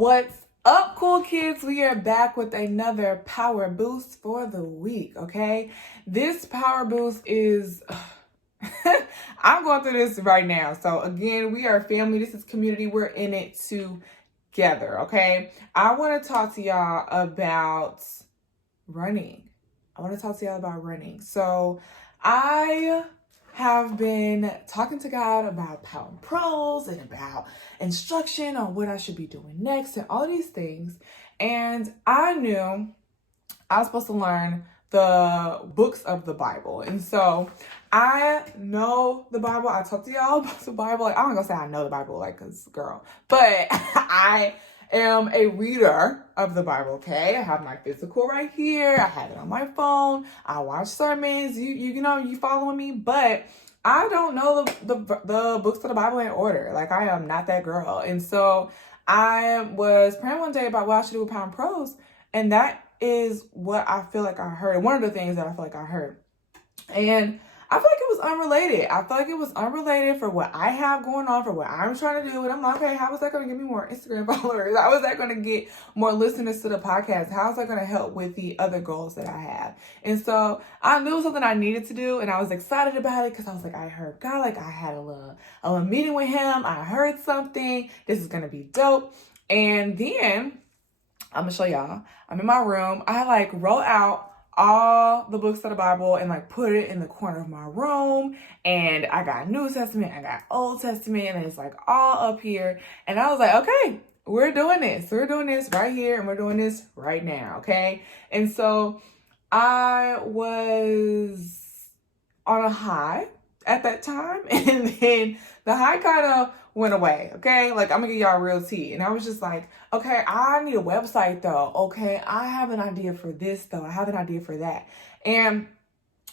What's up, cool kids? We are back with another power boost for the week, okay? This power boost is, I'm going through this right now. So again, we are family. This is community. We're in it together, okay? I want to talk to y'all about running. So I have been talking to God about power and prose and about instruction on what I should be doing next and all these things. And I knew I was supposed to learn the books of the Bible. And so I know the Bible. I talk to y'all about the Bible. Like, I'm not gonna say I know the Bible, like, cause girl, but I am a reader of the Bible, okay? I have my physical right here. I have it on my phone. I watch sermons. You know, you following me, but I don't know the books of the Bible in order. Like, I am not that girl. And so I was praying one day about what I should do with power and prose, and that is what I feel like I heard. One of the things that I feel like I heard. And I feel like it was unrelated. I feel like it was unrelated for what I have going on, for what I'm trying to do. And I'm like, okay, how is that going to give me more Instagram followers? How is that going to get more listeners to the podcast? How is that going to help with the other goals that I have? And so I knew it was something I needed to do. And I was excited about it because I was like, I heard God. Like, I had a little meeting with him. I heard something. This is going to be dope. And then I'm going to show y'all. I'm in my room. I wrote out all the books of the Bible and put it in the corner of my room. And I got New Testament, I got Old Testament, and it's all up here. And I was like, okay, we're doing this. We're doing this right here, and we're doing this right now, okay? And so I was on a high at that time, and then the high kind of went away, okay? I'm gonna give y'all real tea. And I was just like, okay, I need a website though. Okay, I have an idea for this though. I have an idea for that. And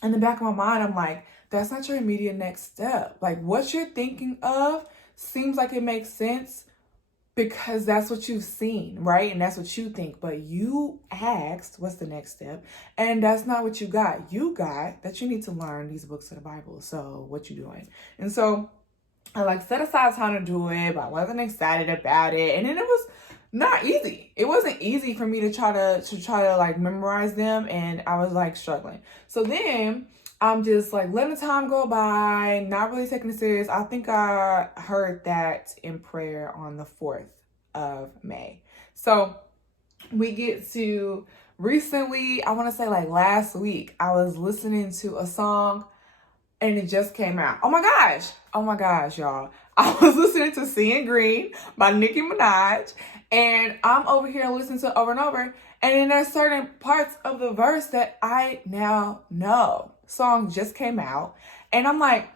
in the back of my mind, I'm like, that's not your immediate next step. What you're thinking of seems like it makes sense because that's what you've seen, right? And that's what you think. But you asked, what's the next step? And that's not what you got. You got that you need to learn these books of the Bible. So what you doing? And so I set aside time to do it, but I wasn't excited about it. And then it was not easy. It wasn't easy for me to try to memorize them, and I was struggling. So then I'm just letting the time go by, not really taking it serious. I think I heard that in prayer on the 4th of May. So we get to recently, I want to say last week, I was listening to a song and it just came out. Oh my gosh, y'all. I was listening to Seeing Green by Nicki Minaj, and I'm over here listening to it over and over. And then there's certain parts of the verse that I now know. Song just came out, and I'm like,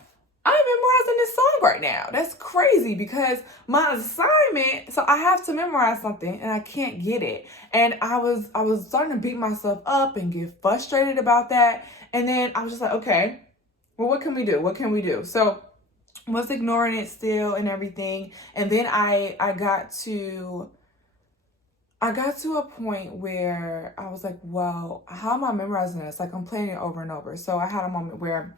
I'm memorizing this song right now. That's crazy because my assignment, so I have to memorize something and I can't get it. And I was starting to beat myself up and get frustrated about that. And then I was just like, okay, well, what can we do? So I was ignoring it still and everything. And then I got to a point where I was like, well, how am I memorizing this? I'm playing it over and over. So I had a moment where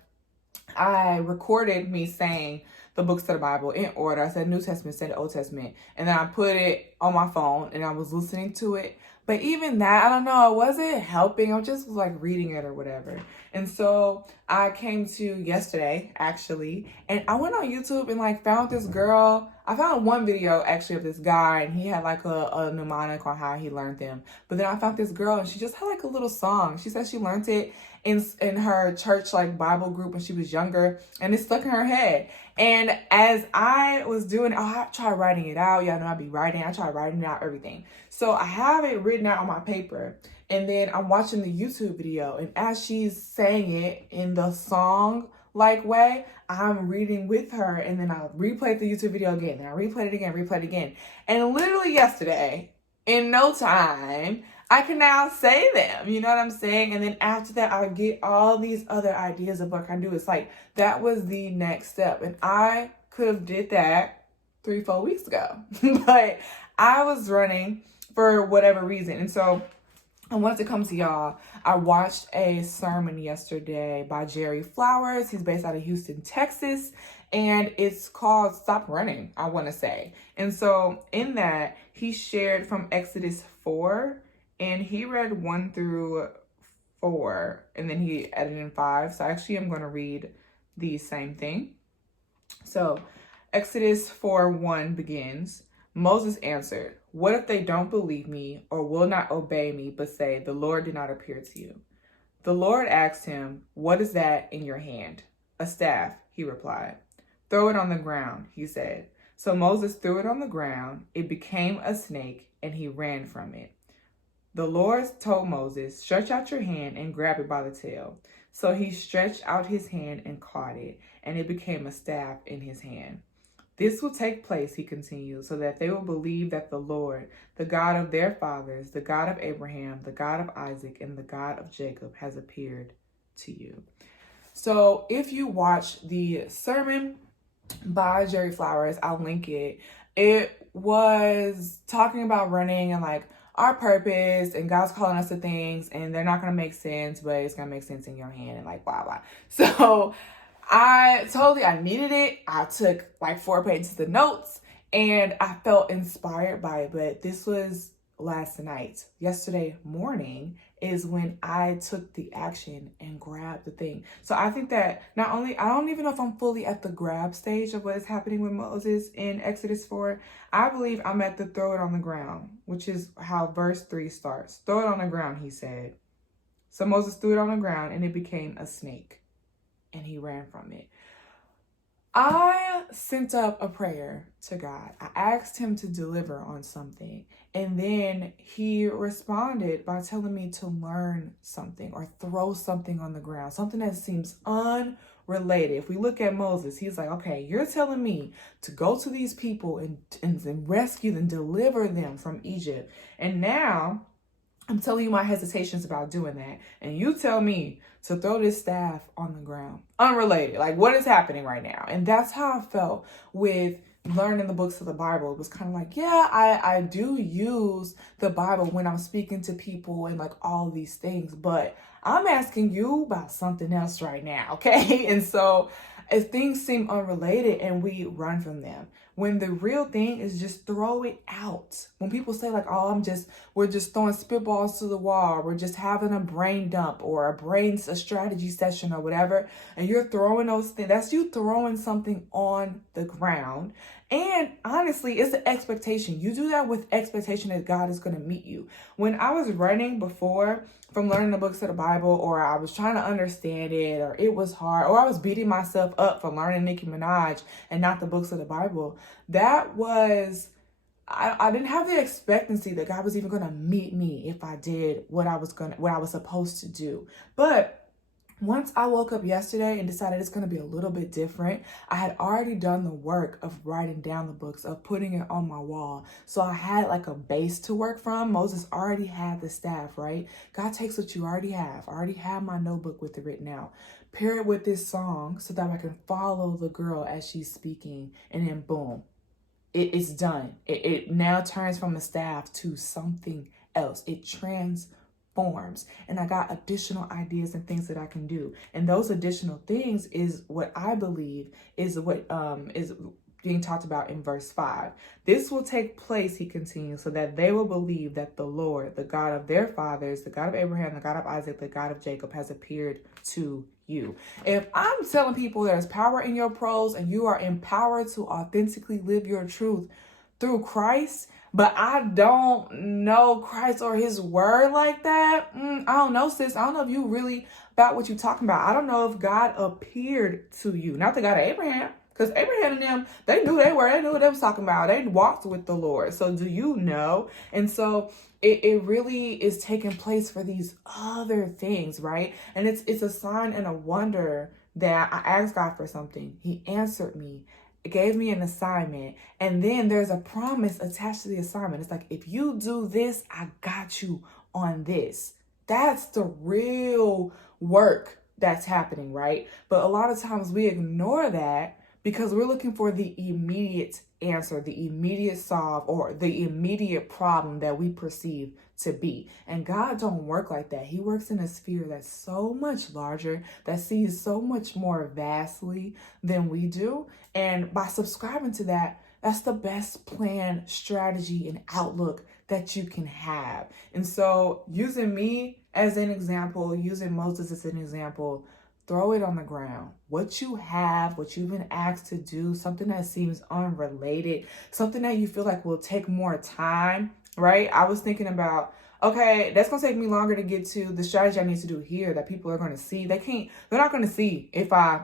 I recorded me saying the books of the Bible in order. I said New Testament, said Old Testament. And then I put it on my phone and I was listening to it. But even that, I don't know, it wasn't helping. I just was reading it or whatever. And so I came to yesterday, actually, and I went on YouTube and found this girl. I found one video actually of this guy, and he had a mnemonic on how he learned them. But then I found this girl, and she just had a little song. She said she learned it in her church Bible group when she was younger, and it stuck in her head. And as I was doing it, I tried writing it out. Y'all know I be writing. I tried writing out everything. So I have it written out on my paper, and then I'm watching the YouTube video, and as she's saying it in the song way, I'm reading with her, and then I'll replay the YouTube video again, and I replay it again. And literally yesterday, in no time, I can now say them, you know what I'm saying? And then after that, I'll get all these other ideas of what I can do. It's that was the next step. And I could have did that 3-4 weeks ago, but I was running for whatever reason. And so I wanted to come to y'all. I watched a sermon yesterday by Jerry Flowers. He's based out of Houston, Texas, and it's called Stop Running, I want to say. And so in that, he shared from Exodus 4, and he read 1 through 4, and then he added in 5. So actually, I'm going to read the same thing. So Exodus 4:1 begins. Moses answered, "What if they don't believe me or will not obey me, but say, 'The Lord did not appear to you'?" The Lord asked him, "What is that in your hand?" "A staff," he replied. "Throw it on the ground," he said. So Moses threw it on the ground. It became a snake, and he ran from it. The Lord told Moses, "Stretch out your hand and grab it by the tail." So he stretched out his hand and caught it, and it became a staff in his hand. "This will take place," he continued, "so that they will believe that the Lord, the God of their fathers, the God of Abraham, the God of Isaac, and the God of Jacob, has appeared to you." So if you watch the sermon by Jerry Flowers, I'll link it. It was talking about running and like our purpose, and God's calling us to things, and they're not going to make sense, but it's going to make sense in your hand, and like blah blah. So I needed it. I took like 4 pages of notes, and I felt inspired by it. But this was last night. Yesterday morning is when I took the action and grabbed the thing. So I think that not only, I don't even know if I'm fully at the grab stage of what is happening with Moses in Exodus 4. I believe I'm at the throw it on the ground, which is how verse 3 starts. "Throw it on the ground," he said. So Moses threw it on the ground, and it became a snake, and he ran from it. I sent up a prayer to God. I asked him to deliver on something. And then he responded by telling me to learn something or throw something on the ground, something that seems unrelated. If we look at Moses, he's like, okay, you're telling me to go to these people and rescue them, deliver them from Egypt. And now I'm telling you my hesitations about doing that. And you tell me to throw this staff on the ground. Unrelated. Like, what is happening right now? And that's how I felt with learning the books of the Bible. It was kind of like, yeah, I do use the Bible when I'm speaking to people and like all these things. But I'm asking you about something else right now, okay? And so if things seem unrelated and we run from them, when the real thing is just throw it out. When people say like, oh, we're just throwing spitballs to the wall, we're just having a brain dump or a strategy session or whatever, and you're throwing those things, that's you throwing something on the ground. And honestly, it's an expectation. You do that with expectation that God is going to meet you. When I was running before from learning the books of the Bible, or I was trying to understand it, or it was hard, or I was beating myself up for learning Nicki Minaj and not the books of the Bible, that was, I didn't have the expectancy that God was even going to meet me if I did what I was supposed to do. But once I woke up yesterday and decided it's going to be a little bit different, I had already done the work of writing down the books, of putting it on my wall. So I had like a base to work from. Moses already had the staff, right? God takes what you already have. I already have my notebook with it written out. Pair it with this song so that I can follow the girl as she's speaking, and then boom, it's done. It now turns from a staff to something else. It transforms, and I got additional ideas and things that I can do. And those additional things is what I believe is what is being talked about in verse 5. "This will take place," he continues, "so that they will believe that the Lord, the God of their fathers, the God of Abraham, the God of Isaac, the God of Jacob, has appeared to you." If I'm telling people there's power in your prose and you are empowered to authentically live your truth through Christ, but I don't know Christ or his word like that, I don't know, sis. I don't know if you really about what you're talking about. I don't know if God appeared to you. Not the God of Abraham, because Abraham and them, they knew they knew what they was talking about. They walked with the Lord. So do you know? And so it really is taking place for these other things, right? And it's a sign and a wonder that I asked God for something. He answered me. It gave me an assignment, and then there's a promise attached to the assignment. It's like, if you do this, I got you on this. That's the real work that's happening, right? But a lot of times we ignore that because we're looking for the immediate answer, the immediate solve, or the immediate problem that we perceive to be. And God don't work like that. He works in a sphere that's so much larger, that sees so much more vastly than we do. And by subscribing to that, that's the best plan, strategy, and outlook that you can have. And so using me as an example, using Moses as an example, throw it on the ground. What you have, what you've been asked to do, something that seems unrelated, something that you feel like will take more time, right? I was thinking about, okay, that's going to take me longer to get to the strategy I need to do here that people are going to see. They're not going to see if I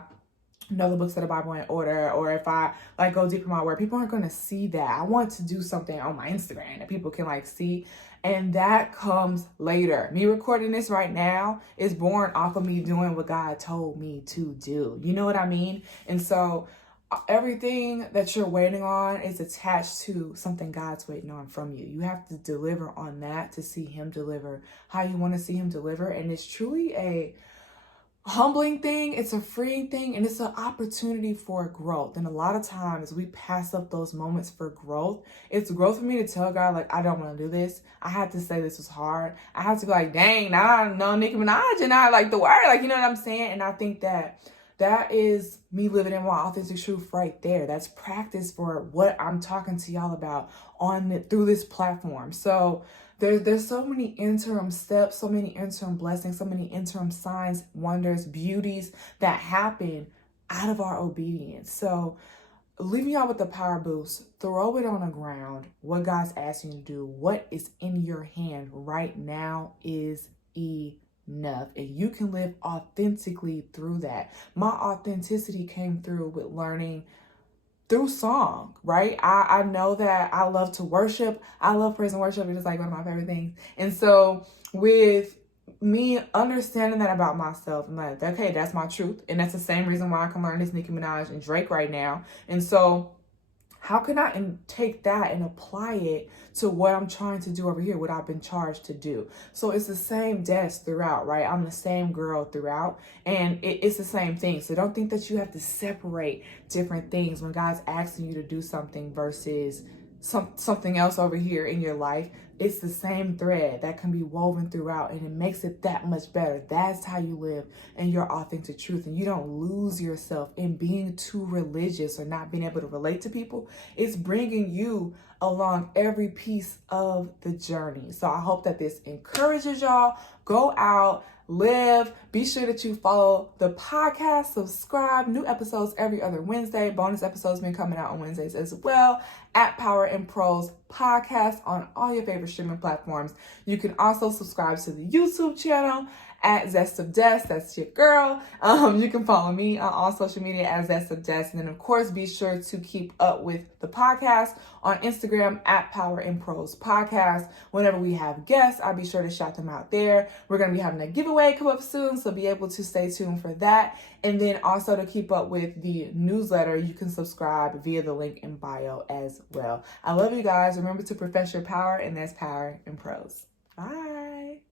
know the books of the Bible in order, or if I like go deep in my word. People aren't going to see that. I want to do something on my Instagram that people can like see, and that comes later. Me recording this right now is born off of me doing what God told me to do. You know what I mean? And so everything that you're waiting on is attached to something God's waiting on from you. You have to deliver on that to see him deliver how you want to see him deliver. And it's truly a humbling thing, it's a freeing thing, and it's an opportunity for growth. And a lot of times we pass up those moments for growth. It's growth for me to tell God, like, I don't want to do this. I had to say this was hard. I had to be like, dang, now I know Nicki Minaj and I like the word, like, you know what I'm saying? And I think that is me living in my authentic truth right there. That's practice for what I'm talking to y'all about through this platform. So there's so many interim steps, so many interim blessings, so many interim signs, wonders, beauties that happen out of our obedience. So leaving y'all with the power boost, throw it on the ground. What God's asking you to do, what is in your hand right now is enough. And you can live authentically through that. My authenticity came through with learning through song, right? I know that I love to worship. I love praise and worship. It's like one of my favorite things. And so with me understanding that about myself, I'm like, okay, that's my truth. And that's the same reason why I can learn this Nicki Minaj and Drake right now. And so how can I take that and apply it to what I'm trying to do over here, what I've been charged to do? So it's the same desk throughout, right? I'm the same girl throughout, and it's the same thing. So don't think that you have to separate different things when God's asking you to do something versus something else over here in your life. It's the same thread that can be woven throughout, and it makes it that much better. That's how you live in your authentic truth, and you don't lose yourself in being too religious or not being able to relate to people. It's bringing you along every piece of the journey. So I hope that this encourages y'all. Go out, live. Be sure that you follow the podcast, subscribe. New episodes every other Wednesday. Bonus episodes been coming out on Wednesdays as well at Power and Prose Podcast on all your favorite streaming platforms. You can also subscribe to the YouTube channel at Zest of Des. That's your girl. You can follow me on all social media at Zest of Des. And then, of course, be sure to keep up with the podcast on Instagram at Power and Prose Podcast. Whenever we have guests, I'll be sure to shout them out there. We're going to be having a giveaway come up soon, so be able to stay tuned for that. And then also to keep up with the newsletter, you can subscribe via the link in bio as well. I love you guys. Remember to profess your power, and that's Power in Prose. Bye.